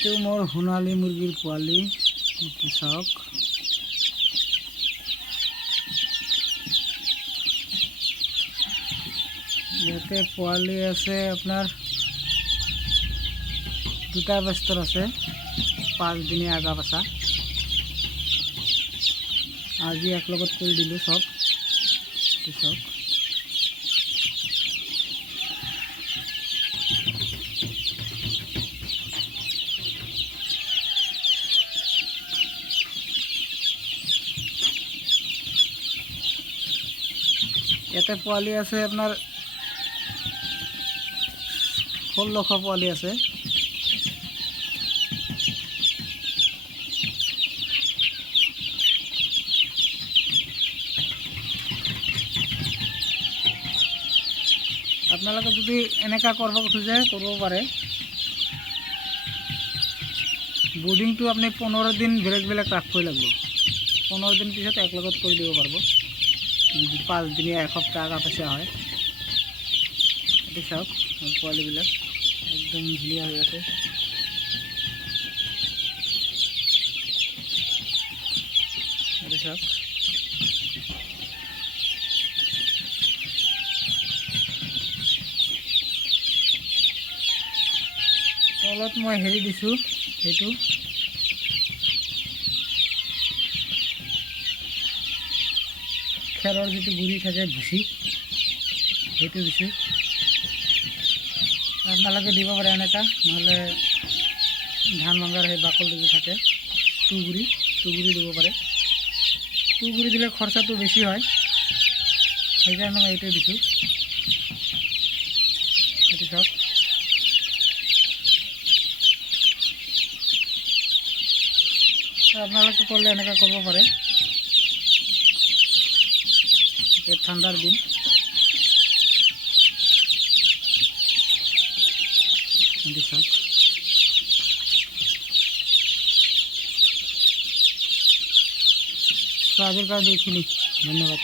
এইটো মোৰ সোণালী মুৰ্গীৰ পোৱালি চাওক। ইয়াতে পোৱালি আছে আপোনাৰ দুটা বস্তৰ আছে, 5 দিনীয়া আগা পাছা। আজি এক লগত কৰি দিলোঁ চব। চাওক ইয়াতে পোৱালি আছে আপোনাৰ 1600 পোৱালি আছে। আপোনালোকে যদি এনেকা কৰিব খোজে কৰিব পাৰে। ব্ৰিডিংটো আপুনি 15 দিন বেলেগ বেলেগ ৰাখিবই লাগিব। 15 দিন পিছত এক লগত কৰি দিব পাৰিব। 5 দিনীয়া এসপ্তাহ আগা পাছা হয়। এইটো চাওক পোৱালিবিলাক একদম ধুনীয়া হৈ আছে। এইটো চাওক তলত মই হেৰি দিছোঁ, সেইটো খেৰৰ যিটো গুড়ি থাকে ভুচি, সেইটো দিছোঁ। আপোনালোকে দিব পাৰে এনেকা, নহ'লে ধান ভাঙাৰ সেই বাকল যদি থাকে তুঁহগুড়ি দিব পাৰে। তুঁহগুড়ি দিলে খৰচাটো বেছি হয়, সেইকাৰণে মই এইটোৱে দিছোঁ। এইটো চাওক আপোনালোকে কৰিলে এনেকুৱা কৰিব পাৰে। এতিয়া ঠাণ্ডাৰ দিন, এইটো চাওক। তো আজিৰ কাৰণে এইখিনি, ধন্যবাদ।